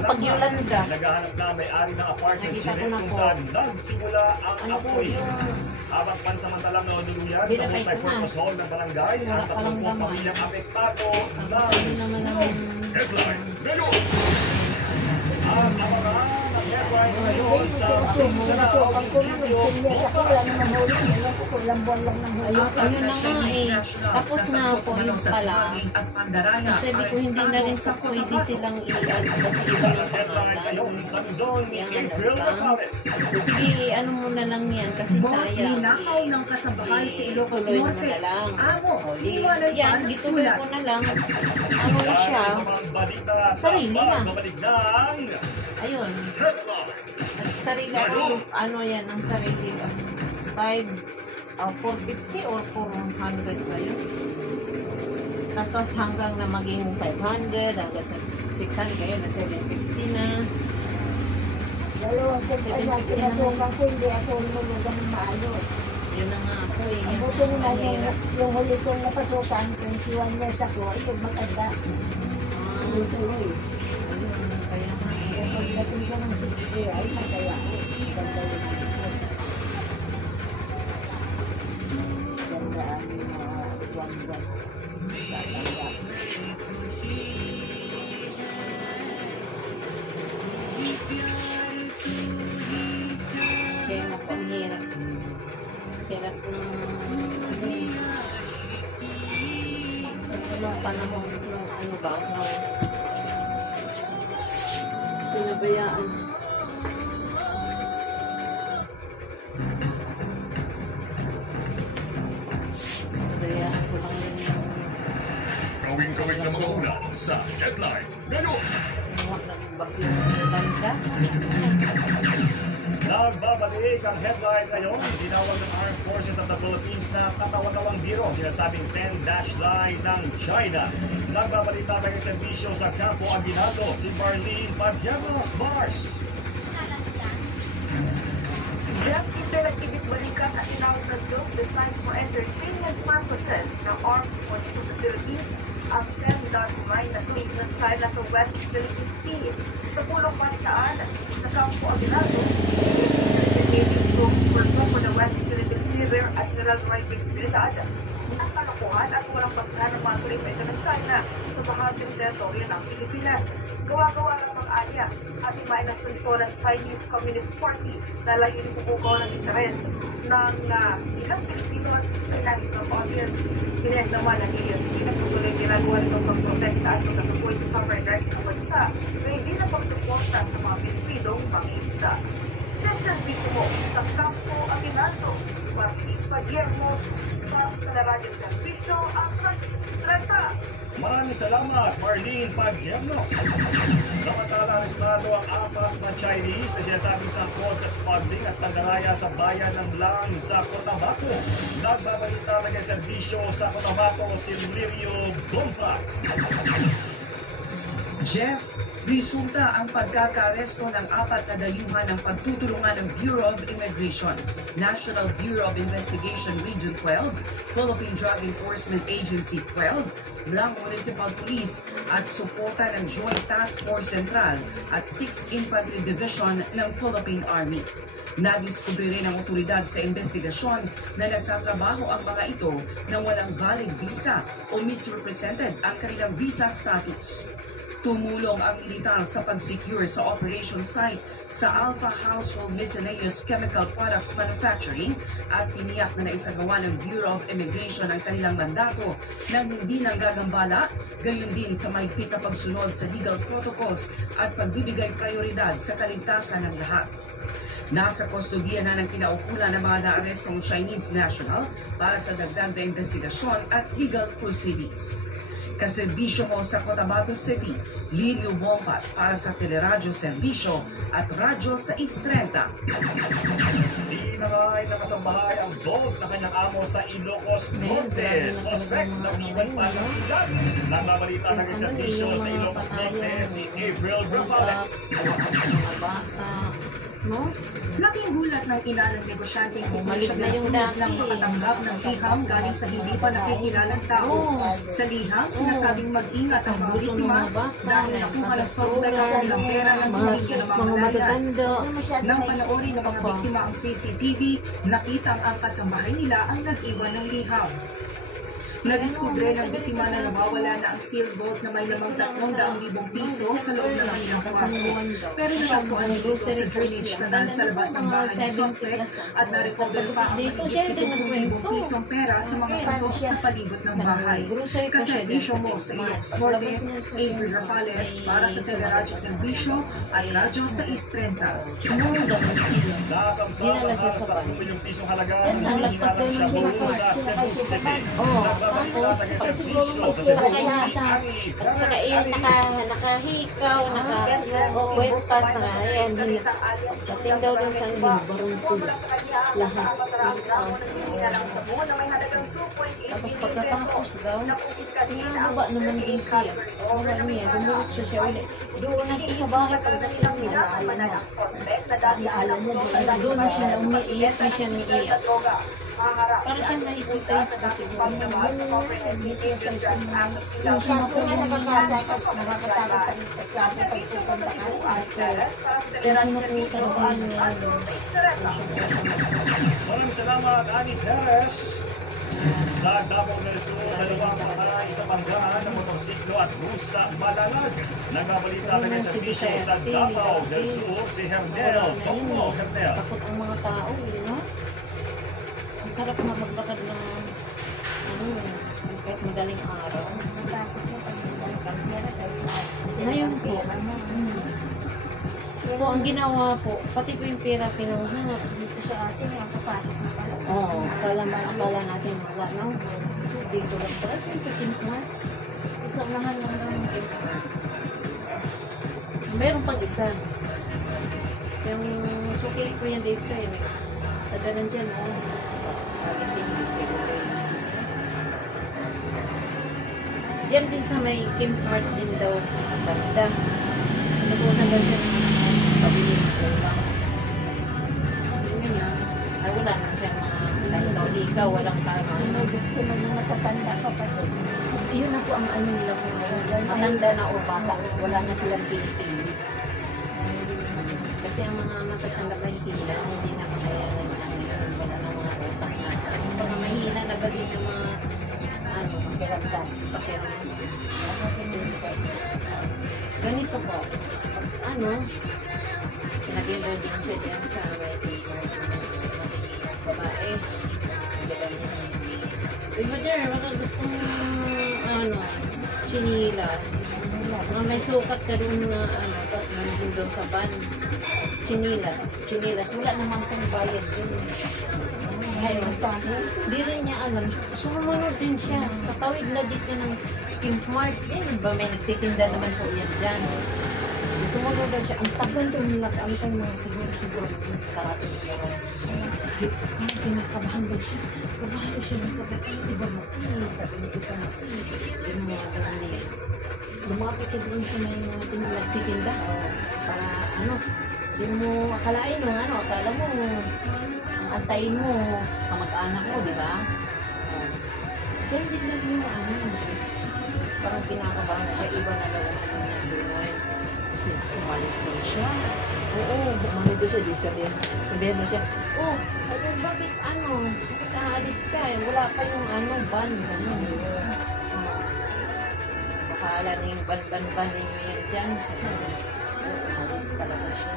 yung pag-Yolanda. Naghahanap na may-ari ng apartment Nakita ko unit na kung po. saan nagsimula ang Ano po apoy. yung Habang pansamantalang naululuyan sa binakay ko na. multi-purpose hall ng barangay, Wala ang palang 30 laman. pamilyang apektado ng Hindi naman naman. headline ngayon. Ang abangan ng headline ngayon sa Nasukan ko lang, nagsinyas ako, wala naman huli. Alam ko, kulang buwan lang ng huli. Ayun na nga eh. Tapos na po yung pala. Sabi ko hindi na rin po pwede silang ilan kasi iba yung headline ngayon sa Luzon ni April Rosales. Sige, ano muna lang yan kasi sayang. Ninakaw ng kasambahay sa Ilocos Tuloy mo Norte. na lang. Amo, Huli. iwanan pa Yan, ng gituloy sulat. ko na lang. Ano na siya? Sarili na. Babalik ng Ayun. headline. Sarili ako. Ano yan ang sarili lang. 450 or 400 ba yun? Tapos hanggang na maging 500, hanggang 600, kaya na 750 na. Dalawang kung kaya pinasukan ko, hindi ako nulugan ng maayos. Yun na nga ako eh. Ang buto naman yung huli kong napasukan, 21 years ako, ito maganda. Tuloy-tuloy. Ayun, kaya nga eh. Kung pagdating ko ng 60 ay masaya ako. Ganda yung ito. Ganda ang mga buwan-buwan. Sa tanda. Kaya nga po ang hirap. Hirap ng ano eh. Yung panahon ng ano ba, ng pinabayaan. Pinabayaan ko lang yun yung Gawing-gawing na mga una sa headline ngayon. bagyong Yolanda. Nagbabalik ang headline ngayon. Tinawag ng Armed Forces of the Philippines na katawa-tawang biro sinasabing 10-dash line ng China. Nagbabalita tayo ng serbisyo sa Campo Aguinaldo, si Marlene Padiernos Mars. Jeff Interactive balikan at tinawag ng joke designed for entertainment purposes ng Armed Forces of the Philippines ang 10-dash line na tuwing ng China sa West Philippine Sea. Sa pulong panitaan sa Campo Aguinaldo, designated spokesperson for the West Philippine Sea Rear Admiral Raymond Trinidad ang kalokohan at walang pagkahan ng mga krimen ng China sa bahaging teritoryo ng Pilipinas. Gawa-gawa ng pag-aya at imain ng sulito ng Chinese Communist Party na layunin pupukaw ng interes ng ilang Pilipino at international audience. Pinag naman ang ESP na tutuloy ginagawa nitong pagprotesta at pagkakabuhay sa sovereign rights ng bansa na hindi na pagsuporta sa mga Pilipinong mangingisda. Session mismo sa Campo Aguinaldo, Marlene Padiernos sa Radyo Servisyo ang Treta. Maraming salamat, Marlene Padiernos. Samantala, arestado ang 4 na Chinese na sinasabing sangkot sa smuggling at tanggalaya sa bayan ng Lang sa Cotabato. Nagbabalita ng serbisyo sa Cotabato si Lirio Bompa. Jeff, resulta ang pagkakaaresto ng 4 na dayuhan ng pagtutulungan ng Bureau of Immigration, National Bureau of Investigation Region 12, Philippine Drug Enforcement Agency 12, Blang Municipal Police at suporta ng Joint Task Force Central at 6th Infantry Division ng Philippine Army. Nadiskubre rin ng otoridad sa investigasyon na nagtatrabaho ang mga ito na walang valid visa o misrepresented ang kanilang visa status. Tumulong ang militar sa pag-secure sa operation site sa Alpha Household Miscellaneous Chemical Products Manufacturing at tiniyak na naisagawa ng Bureau of Immigration ang kanilang mandato nang hindi nanggagambala, gayon din sa mahigpit na pagsunod sa legal protocols at pagbibigay prioridad sa kaligtasan ng lahat. Nasa kustodiya na ng kinaukulan ng mga naarestong Chinese national para sa dagdag na investigasyon at legal proceedings. Kaserbisyo mo sa Cotabato City, Lirio Bompa para sa Teleradyo Serbisyo at Radyo sa 630. Tinangay na kasambahay ang dog na kanyang amo sa Ilocos Norte. Suspect na iwan pa ng sigat. Nagbabalita ng serbisyo sa Ilocos Norte si April Rosales. Mga bata. No? Laking gulat ng ina ng negosyanteng si Bumalik Pusha na yung Cruz dati. nang makatanggap ng liham galing sa hindi pa nakikilalang tao. Sa liham, sinasabing mag-ingat ang mga biktima dahil nakuha ng suspect ang kanilang pera ng hindi sila Mga mamalayan. matatanda. Nang panoorin ng mga biktima ang CCTV, nakita ang angkas sa bahay nila ang nag-iwan ng liham. Nadiskubre ng biktima na nawawala na ang steel vault na may lamang 300,000 piso sa loob ng kanilang kwarto. Pero natagpuan nito sa drainage canal sa labas ng bahay ng suspect at na-recover pa ang Dito siya din 10,000 pisong pera sa mga pasok sa palibot ng bahay. Kaserbisyo mo sa iyong sorte, Avery Rafales para sa Teleradyo Servisyo at Radyo sa East 30. Nasamsama ang 30 pisong halaga ng hinihinga ng shabu sa Cebu City. Tapos, pag siguro may sira at saka yun, nakahikaw, naka-webcast na, ayan, dating daw dun sa barong sila. Lahat. Tapos pagkatapos daw, nababa naman din siya. Wala niya, bumulot siya ulit. Doon na siya sa bahay pagdating niya, naalala niya, doon na siya umiiyak na siya ng iyak. Para siyang na-hypnotize kasi Yung siya po nga nakakatakot sa klase pagpupunta ka. Yung sinukutan din niya. Maraming salamat, Ani Perez. Sa Davao del Sur, dalawang patay sa banggaan ng motorsiklo at bus sa Malalag. Nagabalita na ng serbisyo sa Davao del Sur si Hernel. Tokmo, Hernel. Takot ang mga tao, no? Ang sarap na maglakad ng kahit madaling araw. Ngayon po, so ang ginawa po, pati po yung pera pinuha. Dito sa atin, yung kapasok na pala. Oo, akala natin wala, no? Dito lang po. Kasi sa Kimpmart, sa unahan lang ng Kimpmart. Meron pang isa. Yung sukil ko yan dito eh. Tagalan dyan, oh. Diyan din sa may Kimpmart din daw. Banda. Nakuha daw siya ng pabili ko lang. Ay, wala na siya mga ikaw, walang tama. Gusto mo yung natatanda ka pa doon. Yun na po ang ano nila po. Matanda na o bata. Wala na silang pinipili. Kasi ang mga matatanda ba hindi na makayanan na wala na mga utak na. Mga mahina na ba din yung mga pakiramdam. Ganito po. Pinag-enroll din siya dyan sa wedding babae. Diba dyan, baka gustong chinilas. May sukat ka doon na nandun doon sa van. Chinilas. Wala naman kang bayad dun. Ngayon, hindi rin niya alam. Sumunod din siya. Katawid na dito ng Kimpmart. Ba may nagtitinda naman po yan dyan. Sumunod na siya. Ang tagal doon nag-antay mga siguro karating siya. Kinakabahan daw siya. Kabahan siya ng kapatid. Iba mati. Sabi niya, iba mati. Yung mga dali. Lumapit siya doon siya na yung nagtitinda. Para yung mo akalain mo, akala mo, antayin mo, kamag-anak mo, di ba? Diyan din lang yung parang kinakabahan siya, iba na lang ang nangyari. Umalis din siya. Oo, umano doon siya, di sabihin mo siya, bakit aalis ka? Wala pa yung ban, gano'n. Bakala na yung ban ninyo yan dyan. Umalis talaga siya.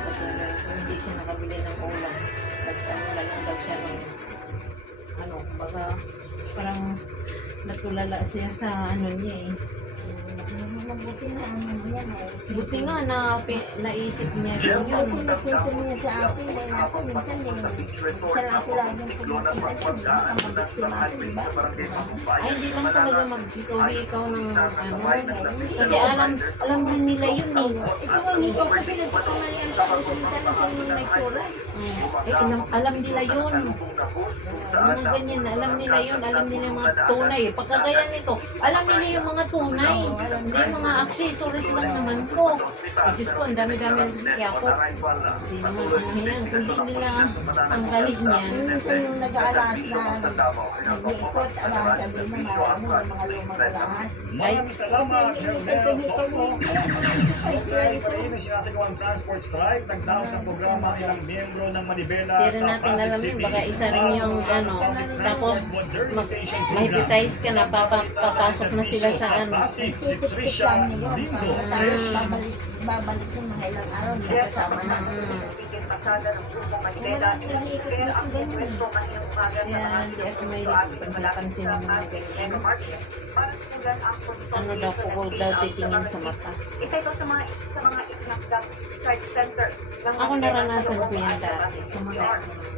Kasi hindi siya nakabili ng ulam. Lang daw siya ng baga parang natulala siya sa niya eh. Mabuti na yan eh. Buti nga naisip niya yun. Kinukwento niya sa akin dahil ako minsan ako laging kumikita niya. Biktima ako, diba? Ay, hindi lang talaga mag-ikaw ng kasi alam rin nila yun training. Ito nga, hindi ko kasi nagpakamalian sa salita ng kanyang may tsura. Alam nila yun. Mga ganyan, alam nila yun. Alam nila yung mga tunay. Pagkagaya nito, alam nila yung mga tunay. Hindi yung mga accessories lang naman ko. Diyos ko, ang dami-dami kaya ko. Hindi naman ano yan. Kundi nila ang galit niyan. Minsan yung nag-aalas na nag-iikot, alam sabi mo nga, ano, mga lumang alahas. Maraming salamat, Hermel Tomo. Okay, kanina sinasagawang transport strike, nagdaos ng programa ang ilang miyembro ng Manibela Hindi rin sa natin Pasig alam yun. City. Baka isa rin yung ano. Tapos, mahipitize ka na. Papasok na sila sa ano. Pasig, si Tikit-tikit Tricia lang nila. Lindo. Tapos babalik yung mga ilang araw, kasama na. Pasada ng Grupo Manibela. Kaya ang pwesto kaninang umaga sa Kaya mga hindi ako may sa ating pansin ng mga ganyan. para tulan ang Ano daw po daw titingin sa mata. Isa ito sa mga itinakdang charge center ng Ako naranasan ko yan dati. Sa mga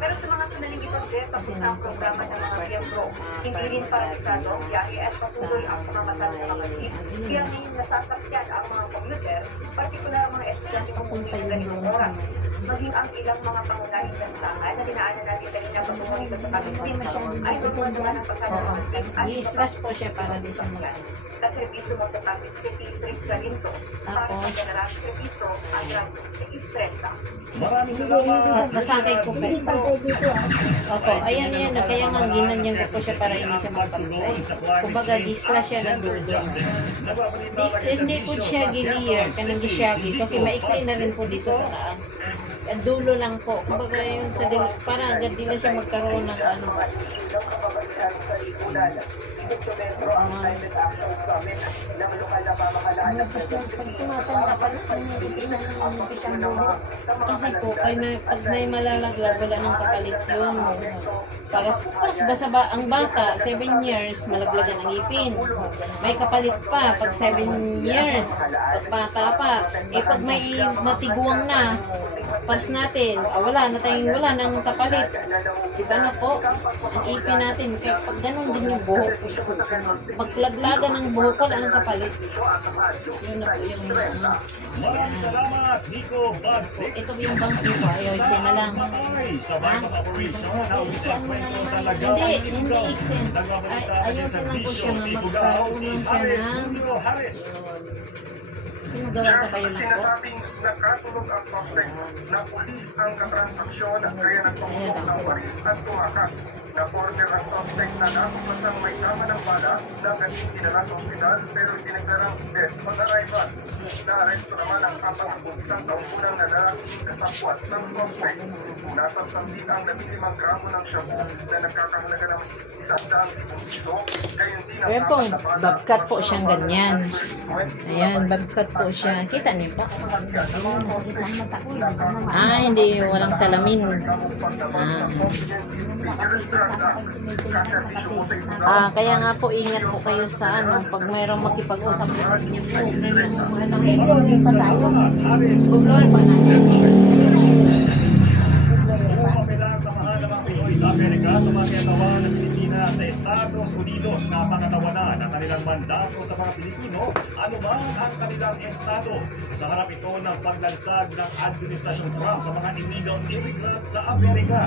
pero sa mga tunaling ito, tapos Kasi ang nasa programa ng mga miyembro, hindi rin paralisado, biyahe at patuloy ang pamamatag ng mga jeep. Kaya ngayon nasasakyan ang mga commuter, partikular ang mga estudyante papunta ng yun ganitong doon sa oras. may Maging ang ilang mga pangunahing lansangan na dinaanan natin kanina patungo dito sa Pagkakas ay tumagawa ng pagkakaroon at i-slash po siya para di siya mag sa servisyo mo sa Pasig City, Tristalinto, para sa Tapos, General Servicio, ang Grand Istrenta. Maraming salamat. Nasakay ko po. Hindi pantay dito, ah. Opo, ayan yan. Kaya nga ginanyan ko po siya para hindi siya magpantay. Kumbaga, gisla siya ng dulo. Hindi po siya giliyer, kanang gisyagi, kasi maikli na rin po dito sa taas. At dulo lang po. Kumbaga yung sa dilo, para agad di lang siya magkaroon ng ano. Tapos pag tumatanda pa lang, nangyayipis na nangyayipis ang dulo. Kasi po, pag may malalaglag, wala nang kapalit yun. Para basta ba, ang bata, 7 years, malaglagan ang ipin. May kapalit pa, pag 7 years, pag bata pa. Pag may matiguang na, pals natin, wala nang kapalit. Diba na po? Ang ipin natin, kaya pag ganun din yung buhok, maglaglagan ng buhok, wala nang kapalit. Yun na po yung Maraming salamat, Nico Bagsik. ito yung bangs ko, ayaw isa na lang. Sa bypass operation, nauwi sa kwento sa Lagaw. Hindi extend. Ayaw ko lang po siya na magkaroon lang siya ng Harris. sinugawan pa kayo lang po. Sinasabing nakatulog ang suspect na pulis ang katransaksyon kaya nagpapulong ng baril at tumakas. Na-corner ang suspect na nakapasang may tama ng bala na naging dinala sa ospital pero dinagdarang death pag-arrival. Na-aresto naman ang isang taong unang lalaking kasapwat ng suspect. Nasasandi ang 15 gramo ng shabu na nagkakahalaga ng 100,000 piso. Ayan po, babkat po siyang ganyan. Ayan, babkat po siya. Kita niyo po? Hindi, walang salamin. Kaya nga po, ingat po kayo sa ano, pag mayroong makipag-usap po sa inyo po. Google pa natin. Kapilang sa mahal ng mga Pinoy sa Amerika sa mga tinatawag ng Pilipinas sa Estados Unidos, napakatawanan ang kanilang mandato sa mga Pilipino, anuman ang kanilang estado. Sa harap ito ng paglansad ng Administrasyon Trump sa mga illegal immigrants sa Amerika.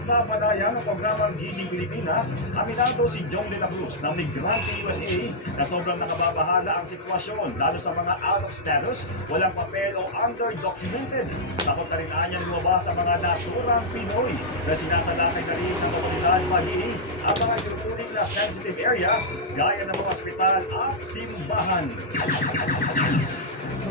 Sa padaya ng programang Gising Pilipinas, aminado si John De La Cruz ng Migrante USA na sobrang nakababahala ang sitwasyon, lalo sa mga out of status, walang papel o underdocumented. Takot na rin anyan lumabas sa mga naturang Pinoy na sinasalakay na rin ng komunidad maging ang mga tuturing na sensitive area gaya ng mga ospital at simbahan.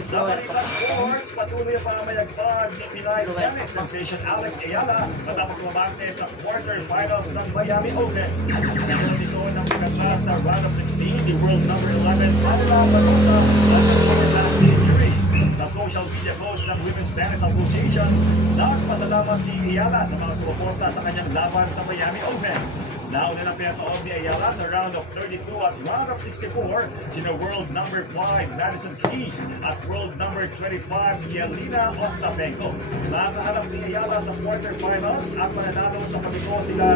Sa Balikan Sports, patuloy ang pamamayagpag ni Pinay tennis sensation Alex Ayala matapos mabante sa quarterfinals ng Miami Open. Nagkaroon dito ng pagkatras sa round of 16, the world number 11 Pamela Bautista at last injury. Sa social media coach ng Women's Tennis Association, nagpasalamat si Ayala sa mga sumuporta sa kanyang laban sa Miami Open. Nauna ng pinataob ni Ayala sa round of 32 at round of 64 sina world number 5 Madison Keys at world number 25 Yelena Ostapenko. Nakaharap ni Ayala sa quarterfinals at mananalo sa kabiko sila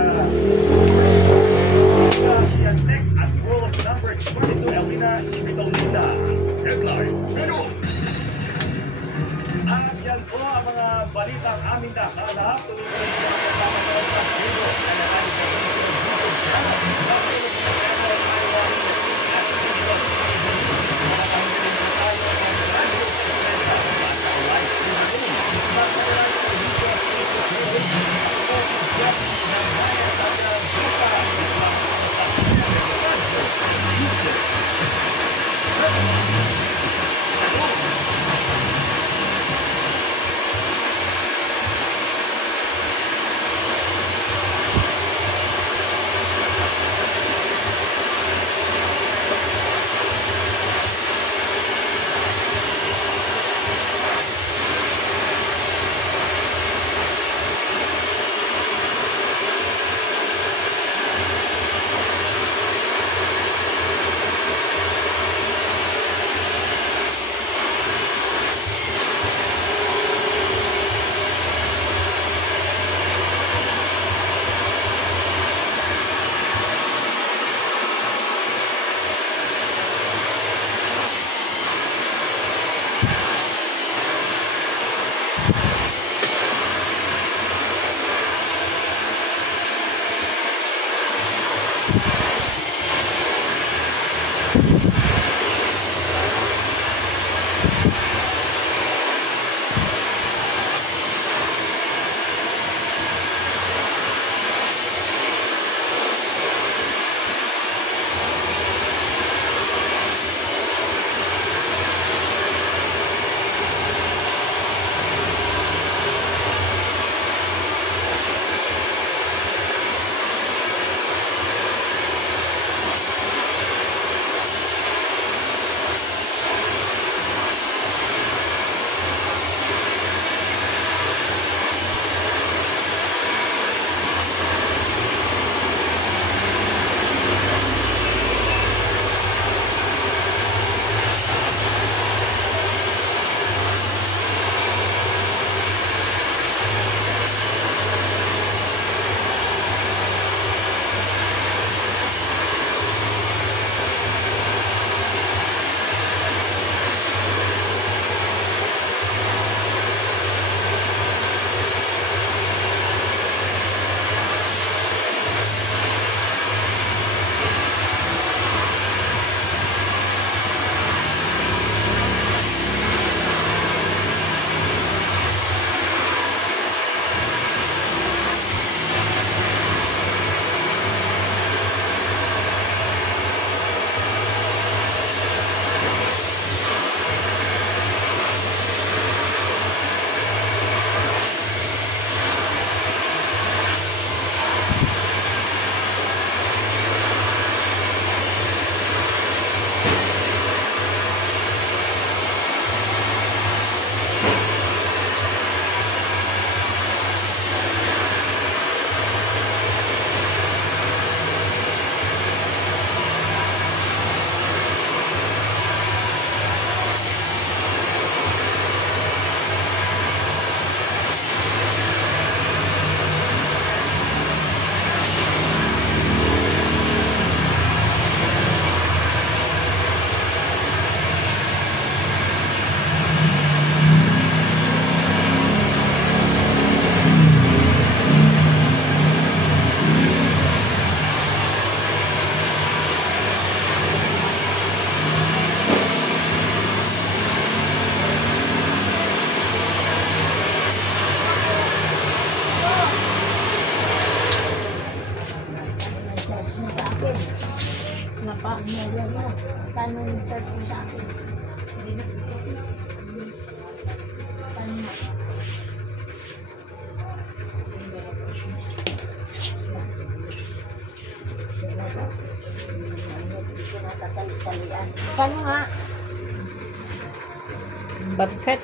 Shianek at world number 22 Elena Svitolina. Headline, ngayon! At yan po ang mga balitang aming nakalap. Tuloy-tuloy po ang pagmamanood sa video. Kaya tayo sa YouTube channel. Tapos sa channel ay wari at video. Para pahingin po tayo ng radio presensya sa live streaming. Magpapalala po dito sa Facebook page. Ako si Jeff ng Bayan at ng Kita. Paano nag-start mo sa akin? Hindi na. Paano mo? Sila ba? Hindi ko natatali-talian. Paano nga? Bobcat.